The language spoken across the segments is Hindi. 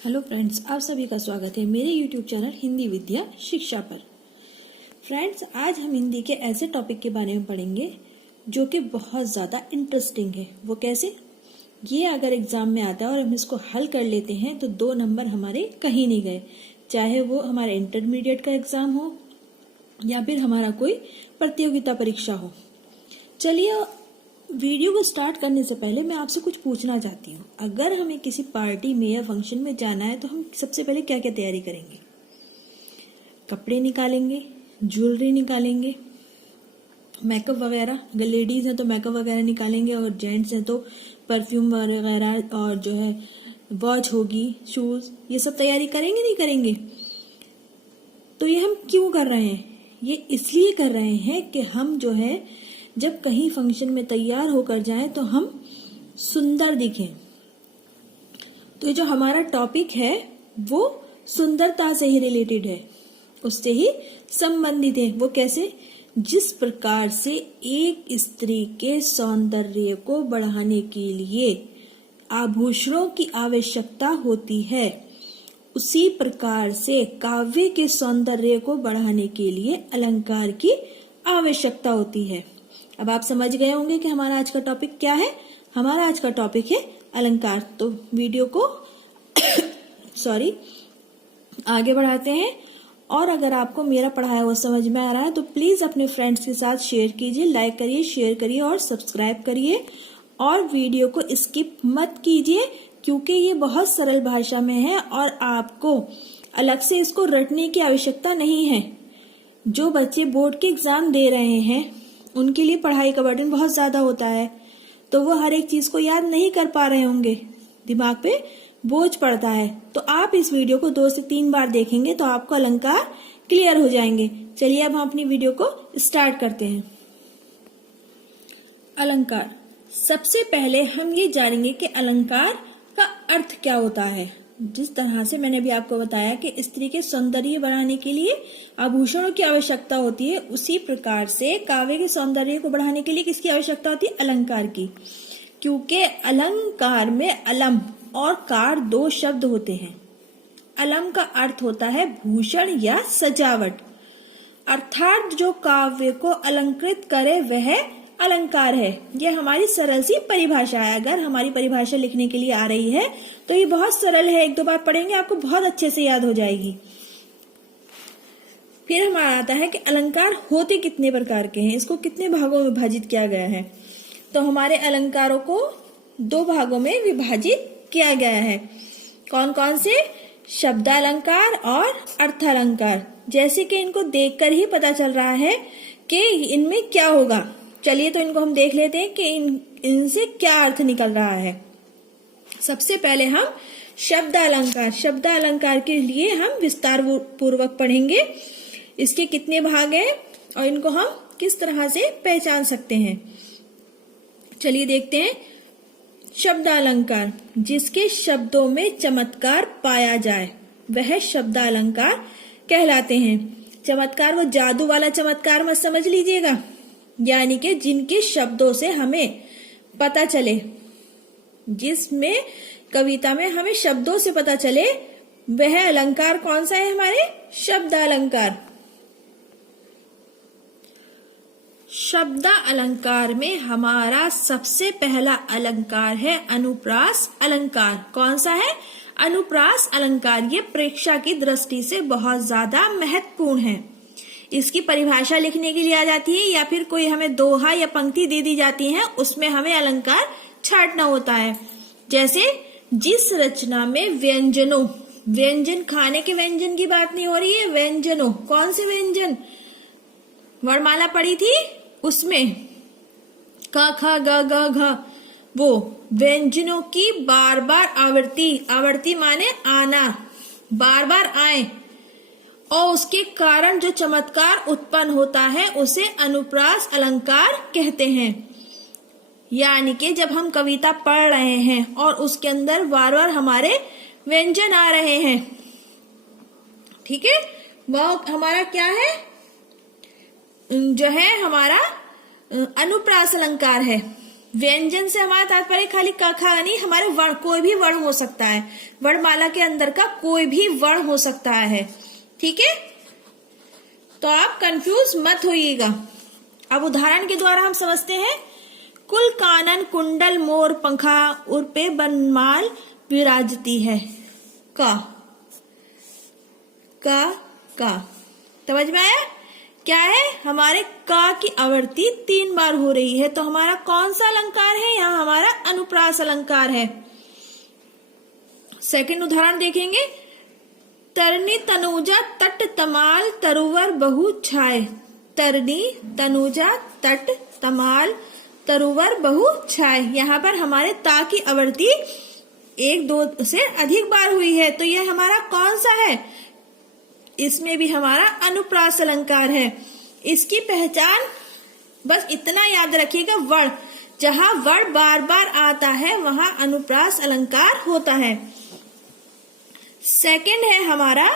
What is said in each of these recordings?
हेलो फ्रेंड्स, आप सभी का स्वागत है मेरे यूट्यूब चैनल हिंदी विद्या शिक्षा पर। फ्रेंड्स, आज हम हिंदी के ऐसे टॉपिक के बारे में पढ़ेंगे जो कि बहुत ज़्यादा इंटरेस्टिंग है। वो कैसे? ये अगर एग्जाम में आता है और हम इसको हल कर लेते हैं तो 2 नंबर हमारे कहीं नहीं गए, चाहे वो हमारा इंटरमीडिएट का एग्जाम हो या फिर हमारा कोई प्रतियोगिता परीक्षा हो। चलिए, वीडियो को स्टार्ट करने से पहले मैं आपसे कुछ पूछना चाहती हूँ। अगर हमें किसी पार्टी में या फंक्शन में जाना है तो हम सबसे पहले क्या क्या तैयारी करेंगे? कपड़े निकालेंगे, ज्वेलरी निकालेंगे, मेकअप वगैरह। अगर लेडीज हैं तो मेकअप वगैरह निकालेंगे और जेंट्स हैं तो परफ्यूम वगैरह और जो है वॉच होगी, शूज, ये सब तैयारी करेंगे नहीं करेंगे? तो ये हम क्यों कर रहे हैं? ये इसलिए कर रहे हैं कि हम जो है जब कहीं फंक्शन में तैयार होकर जाएं तो हम सुंदर दिखें। तो ये जो हमारा टॉपिक है वो सुंदरता से ही रिलेटेड है, उससे ही संबंधित है। वो कैसे? जिस प्रकार से एक स्त्री के सौंदर्य को बढ़ाने के लिए आभूषणों की आवश्यकता होती है, उसी प्रकार से काव्य के सौंदर्य को बढ़ाने के लिए अलंकार की आवश्यकता होती है। अब आप समझ गए होंगे कि हमारा आज का टॉपिक क्या है। हमारा आज का टॉपिक है अलंकार। तो वीडियो को आगे बढ़ाते हैं। और अगर आपको मेरा पढ़ाया हुआ समझ में आ रहा है तो प्लीज अपने फ्रेंड्स के साथ शेयर कीजिए, लाइक करिए, शेयर करिए और सब्सक्राइब करिए। और वीडियो को स्किप मत कीजिए क्योंकि ये बहुत सरल भाषा में है और आपको अलग से इसको रटने की आवश्यकता नहीं है। जो बच्चे बोर्ड के एग्जाम दे रहे हैं उनके लिए पढ़ाई का बर्डन बहुत ज्यादा होता है, तो वो हर एक चीज को याद नहीं कर पा रहे होंगे, दिमाग पे बोझ पड़ता है। तो आप इस वीडियो को 2 से 3 बार देखेंगे तो आपको अलंकार क्लियर हो जाएंगे। चलिए अब हम अपनी वीडियो को स्टार्ट करते हैं। अलंकार। सबसे पहले हम ये जानेंगे कि अलंकार का अर्थ क्या होता है। जिस तरह से मैंने अभी आपको बताया कि स्त्री के सौंदर्य बढ़ाने के लिए आभूषणों की आवश्यकता होती है, उसी प्रकार से काव्य के सौंदर्य को बढ़ाने के लिए किसकी आवश्यकता होती है? अलंकार की। क्योंकि अलंकार में अलम और कार 2 शब्द होते हैं। अलम का अर्थ होता है भूषण या सजावट, अर्थात जो काव्य को अलंकृत करे वह अलंकार है। यह हमारी सरल सी परिभाषा है। अगर हमारी परिभाषा लिखने के लिए आ रही है तो ये बहुत सरल है, 1-2 बार पढ़ेंगे आपको बहुत अच्छे से याद हो जाएगी। फिर हमारा आता है कि अलंकार होते कितने प्रकार के हैं, इसको कितने भागों में विभाजित किया गया है। तो हमारे अलंकारों को 2 भागों में विभाजित किया गया है। कौन कौन से? शब्दालंकार और अर्थालंकार। जैसे कि इनको देखकर ही पता चल रहा है कि इनमें क्या होगा। चलिए तो इनको हम देख लेते हैं कि इनसे क्या अर्थ निकल रहा है। सबसे पहले हम शब्दालंकार के लिए हम विस्तार पूर्वक पढ़ेंगे। इसके कितने भाग हैं और इनको हम किस तरह से पहचान सकते हैं। चलिए देखते हैं। शब्दालंकार। जिसके शब्दों में चमत्कार पाया जाए वह शब्दालंकार कहलाते हैं। चमत्कार वो जादू वाला चमत्कार मत समझ लीजिएगा, यानी कि जिनके शब्दों से हमें पता चले, जिसमें कविता में हमें शब्दों से पता चले, वह अलंकार कौन सा है? हमारे शब्दालंकार। शब्दालंकार में हमारा सबसे पहला अलंकार है अनुप्रास अलंकार। कौन सा है? अनुप्रास अलंकार। ये प्रेक्षा की दृष्टि से बहुत ज्यादा महत्वपूर्ण है। इसकी परिभाषा लिखने के लिए आ जाती है या फिर कोई हमें दोहा या पंक्ति दे दी जाती है, उसमें हमें अलंकार छांटना होता है। जैसे जिस रचना में व्यंजनों, व्यंजन खाने के व्यंजन की बात नहीं हो रही है, व्यंजनों, कौन से व्यंजन? वर्णमाला पढ़ी थी उसमें क ख ग घ घ, वो व्यंजनों की बार बार आवृत्ति माने आना, बार बार आए और उसके कारण जो चमत्कार उत्पन्न होता है उसे अनुप्रास अलंकार कहते हैं। यानी कि जब हम कविता पढ़ रहे हैं और उसके अंदर बार बार हमारे व्यंजन आ रहे हैं, ठीक है, वह हमारा क्या है? जो है हमारा अनुप्रास अलंकार है। व्यंजन से हमारा तात्पर्य खाली क ख नहीं, हमारे वर्ण, कोई भी वर्ण हो सकता है, वर्णमाला के अंदर का कोई भी वर्ण हो सकता है। ठीक है, तो आप कंफ्यूज मत होइएगा। अब उदाहरण के द्वारा हम समझते हैं। कुल कानन कुंडल मोर पंखा उर पे बनमाल विराजती है। का समझ में आया? क्या है? हमारे का की आवृत्ति 3 बार हो रही है, तो हमारा कौन सा अलंकार है? यहाँ हमारा अनुप्रास अलंकार है। सेकंड उदाहरण देखेंगे। तरनी तनुजा तट तमाल तरुवर बहु छाए। तरनी तनुजा तट तमाल तरुवर बहु छाए। यहाँ पर हमारे ता की आवृत्ति 1-2 से अधिक बार हुई है, तो यह हमारा कौन सा है? इसमें भी हमारा अनुप्रास अलंकार है। इसकी पहचान बस इतना याद रखिएगा, वर्ण, जहां वर्ण बार बार आता है वहां अनुप्रास अलंकार होता है। सेकंड है हमारा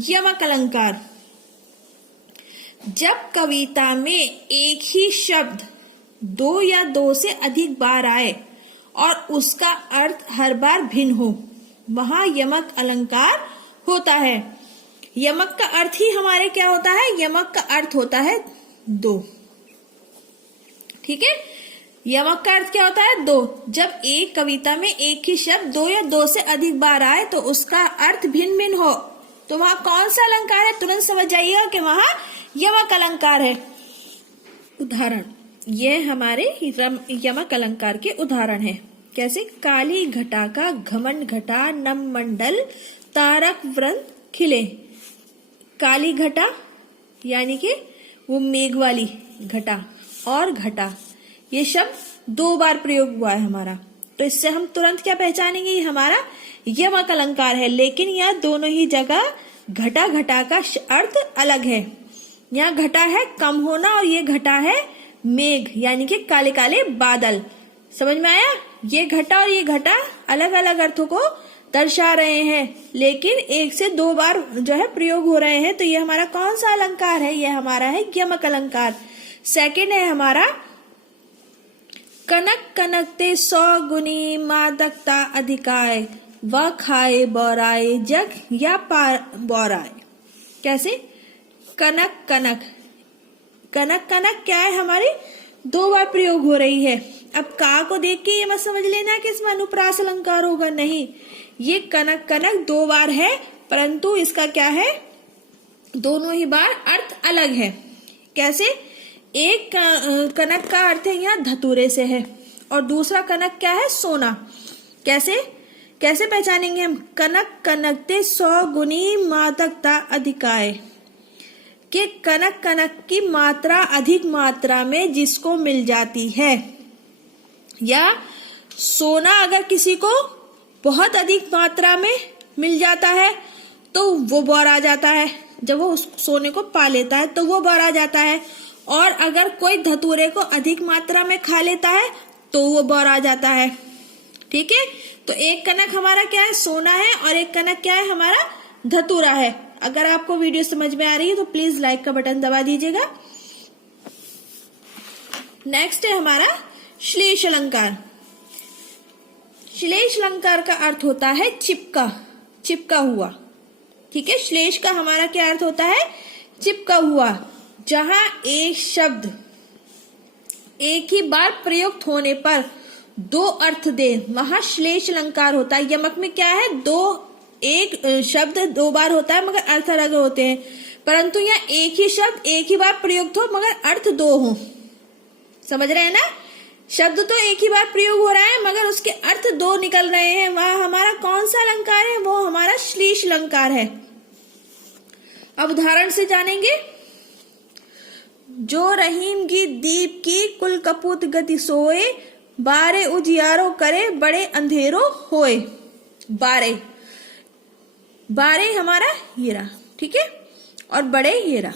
यमक अलंकार। जब कविता में एक ही शब्द 2 या 2 से अधिक बार आए और उसका अर्थ हर बार भिन्न हो, वहां यमक अलंकार होता है। यमक का अर्थ ही हमारे क्या होता है? यमक का अर्थ होता है 2। ठीक है, यमक का अर्थ क्या होता है? 2। जब एक कविता में एक ही शब्द 2 या 2 से अधिक बार आए तो उसका अर्थ भिन्न भिन्न हो, तो वहां कौन सा अलंकार है? तुरंत समझ जाइएगा कि वहां यमक अलंकार है। उदाहरण, ये हमारे यमक अलंकार के उदाहरण है। कैसे? काली घटा का घमंड घटा नम मंडल तारक व्रत खिले। काली घटा यानी कि वो मेघ वाली घटा, और घटा, ये शब्द 2 बार प्रयोग हुआ है हमारा, तो इससे हम तुरंत क्या पहचानेंगे? ये हमारा यमक अलंकार है। लेकिन यह दोनों ही जगह घटा घटा का अर्थ अलग है। यहाँ घटा है कम होना और ये घटा है मेघ यानी कि काले काले बादल। समझ में आया? ये घटा और ये घटा अलग अलग अर्थों को दर्शा रहे हैं, लेकिन 1 से 2 बार जो है प्रयोग हो रहे हैं, तो ये हमारा कौन सा अलंकार है? ये हमारा है यमक अलंकार। सेकंड है हमारा कनक कनकते 100 गुनी मादकता अधिकाय व खाए बौराए जग या पार बौराए। कैसे? कनक कनक, कनक कनक क्या है? हमारी 2 बार प्रयोग हो रही है। अब का को देख के ये मत समझ लेना कि इसमें अनुप्रास अलंकार होगा, नहीं, ये कनक कनक 2 बार है, परंतु इसका क्या है? दोनों ही बार अर्थ अलग है। कैसे? एक कनक का अर्थ है यहाँ धतूरे से है, और दूसरा कनक क्या है? सोना। कैसे कैसे पहचानेंगे हम? कनक कनकते 100 गुनी मादकता अधिकाय, कि कनक कनक की मात्रा अधिक मात्रा में जिसको मिल जाती है, या सोना अगर किसी को बहुत अधिक मात्रा में मिल जाता है तो वो बौरा जाता है। जब वो उस सोने को पा लेता है तो वो बौरा जाता है, और अगर कोई धतूरे को अधिक मात्रा में खा लेता है तो वो बौरा जाता है। ठीक है, तो एक कनक हमारा क्या है? सोना है, और एक कनक क्या है? हमारा धतूरा है। अगर आपको वीडियो समझ में आ रही है तो प्लीज लाइक का बटन दबा दीजिएगा। नेक्स्ट है हमारा श्लेष अलंकार। श्लेष अलंकार का अर्थ होता है चिपका, चिपका हुआ। ठीक है, श्लेष का हमारा क्या अर्थ होता है? चिपका हुआ। जहां एक शब्द एक ही बार प्रयुक्त होने पर 2 अर्थ दे, वहां श्लेष अलंकार होता है। यमक में क्या है? एक शब्द 2 बार होता है मगर अर्थ अलग होते हैं, परंतु यहाँ एक ही शब्द एक ही बार प्रयुक्त हो मगर अर्थ 2 हो। समझ रहे हैं ना? शब्द तो एक ही बार प्रयोग हो रहा है मगर उसके अर्थ 2 निकल रहे हैं, वह हमारा कौन सा अलंकार है? वो हमारा श्लेष अलंकार है। अब उदाहरण से जानेंगे। जो रहीम की दीप की कुल कपूत गति सोए, बारे उजियारो करे बड़े अंधेरो होए। बारे, बारे हमारा हीरा, ठीक है, और बड़े हीरा।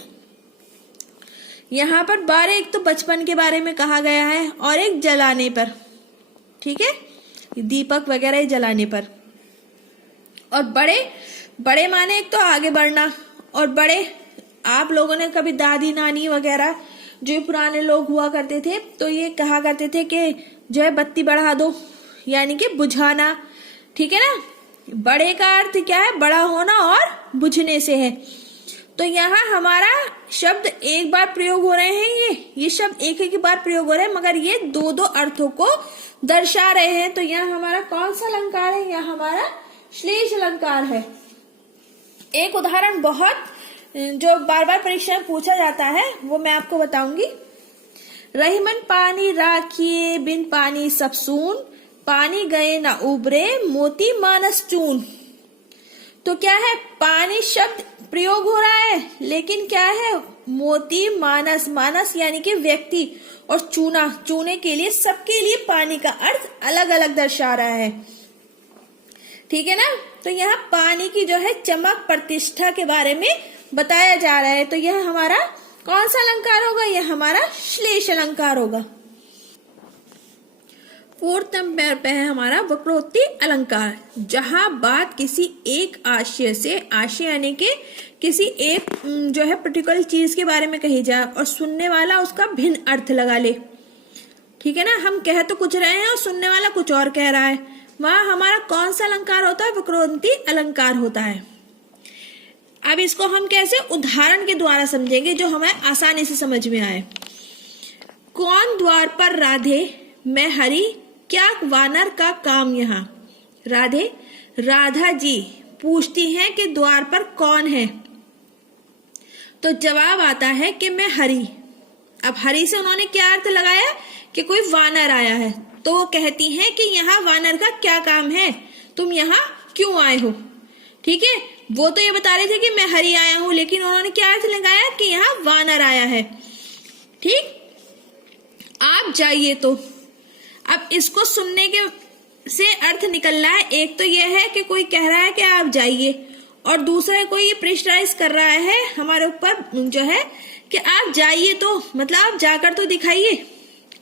यहाँ पर बारे एक तो बचपन के बारे में कहा गया है और एक जलाने पर, ठीक है, दीपक वगैरह जलाने पर। और बड़े, बड़े माने एक तो आगे बढ़ना, और बड़े आप लोगों ने कभी दादी नानी वगैरह जो पुराने लोग हुआ करते थे तो ये कहा करते थे कि जो है बत्ती बढ़ा दो, यानी कि बुझाना। ठीक है ना, बड़े का अर्थ क्या है, बड़ा होना और बुझने से है। तो यहाँ हमारा शब्द एक बार प्रयोग हो रहे हैं, ये शब्द एक एक बार प्रयोग हो रहे हैं, मगर ये दो दो अर्थों को दर्शा रहे हैं। तो यहाँ हमारा कौन सा अलंकार है, यहाँ हमारा श्लेष अलंकार है। एक उदाहरण बहुत जो बार बार परीक्षा में पूछा जाता है वो मैं आपको बताऊंगी। रहीमन पानी राखिए बिन पानी सब सून, पानी गए ना उबरे मोती मानस चून। तो क्या है, पानी शब्द प्रयोग हो रहा है, लेकिन क्या है, मोती मानस, मानस यानी कि व्यक्ति, और चूना, चूने के लिए, सबके लिए पानी का अर्थ अलग अलग दर्शा रहा है। ठीक है ना, तो यहाँ पानी की जो है चमक प्रतिष्ठा के बारे में बताया जा रहा है। तो यह हमारा कौन सा अलंकार होगा, यह हमारा श्लेष अलंकार होगा। फोर्थ नंबर पे है हमारा वक्रोक्ति अलंकार, जहां बात किसी एक आशय से, आशय यानी कि किसी एक जो है पर्टिकुलर चीज के बारे में कही जाए और सुनने वाला उसका भिन्न अर्थ लगा ले। ठीक है ना, हम कह तो कुछ रहे हैं और सुनने वाला कुछ और कह रहा है, वहां हमारा कौन सा अलंकार होता है, वक्रोक्ति अलंकार होता है। अब इसको हम कैसे उदाहरण के द्वारा समझेंगे जो हमें आसानी से समझ में आए। कौन द्वार पर राधे मैं हरी, क्या वानर का काम यहाँ। राधे, राधा जी पूछती हैं कि द्वार पर कौन है, तो जवाब आता है कि मैं हरी। अब हरी से उन्होंने क्या अर्थ लगाया कि कोई वानर आया है, तो वो कहती हैं कि यहाँ वानर का क्या काम है, तुम यहाँ क्यों आए हो। ठीक है, वो तो ये बता रहे थे कि मैं हरी आया हूं, लेकिन उन्होंने क्या अर्थ लगाया कि यहाँ वानर आया है। ठीक, आप जाइए। तो अब इसको सुनने के से अर्थ निकल रहा है, एक तो यह है कि कोई कह रहा है कि आप जाइए, और दूसरा कोई ये प्रेशराइज कर रहा है हमारे ऊपर जो है कि आप जाइए, तो मतलब आप जाकर तो दिखाइए।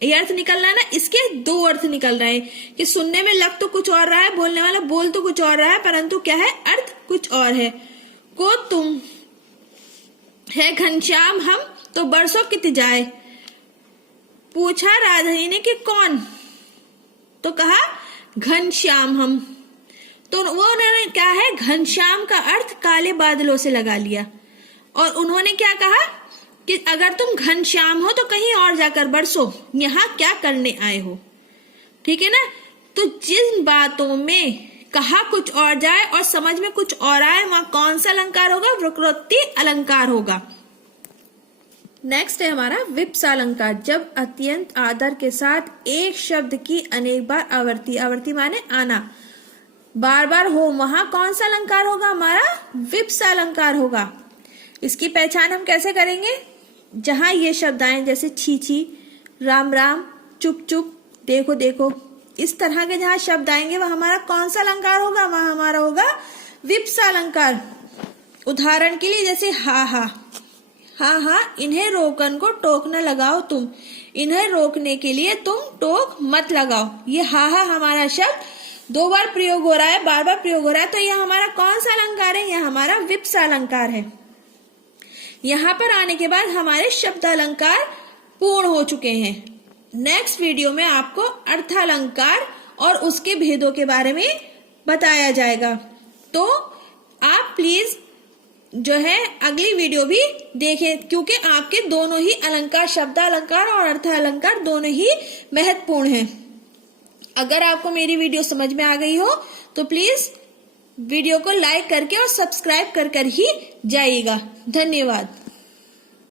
ये अर्थ निकल रहा है ना, इसके दो अर्थ निकल रहे हैं कि सुनने में लग तो कुछ और रहा है, बोलने वाला बोल तो कुछ और रहा है, परंतु क्या है, अर्थ कुछ और है। को तुम है घनश्याम हम तो बरसों कित जाए, पूछा राधाई ने कि कौन, तो कहा घनश्याम हम। तो वो उन्होंने क्या है, घनश्याम का अर्थ काले बादलों से लगा लिया, और उन्होंने क्या कहा कि अगर तुम घनश्याम हो तो कहीं और जाकर बरसो, यहाँ क्या करने आए हो। ठीक है ना, तो जिन बातों में कहा कुछ और जाए और समझ में कुछ और आए, वहां कौन सा अलंकार होगा, वक्रोक्ति अलंकार होगा। नेक्स्ट है हमारा विप्सा अलंकार, जब अत्यंत आदर के साथ एक शब्द की अनेक बार आवृत्ति, आवृत्ति माने आना, बार बार हो, वहां कौन सा अलंकार होगा, हमारा विप्सा अलंकार होगा। इसकी पहचान हम कैसे करेंगे, जहां ये शब्द आए जैसे छी छी, राम राम, चुप चुप, देखो देखो, इस तरह के जहां शब्द आएंगे वह हमारा कौन सा अलंकार होगा, वहां हमारा होगा विप्सा अलंकार। उदाहरण के लिए जैसे हा हा, हाँ हाँ इन्हें रोकन को टोक न लगाओ तुम, इन्हें रोकने के लिए तुम टोक मत लगाओ। ये हा हा हमारा शब्द दो बार प्रयोग हो रहा है, बार बार प्रयोग हो रहा है, तो यह हमारा कौन सा अलंकार है, यह हमारा विप्सा अलंकार है। यहाँ पर आने के बाद हमारे शब्द अलंकार पूर्ण हो चुके हैं। नेक्स्ट वीडियो में आपको अर्थालंकार और उसके भेदों के बारे में बताया जाएगा, तो आप प्लीज जो है अगली वीडियो भी देखें, क्योंकि आपके दोनों ही अलंकार, शब्द अलंकार और अर्थ अलंकार दोनों ही महत्वपूर्ण हैं। अगर आपको मेरी वीडियो समझ में आ गई हो तो प्लीज वीडियो को लाइक करके और सब्सक्राइब कर ही जाइएगा। धन्यवाद।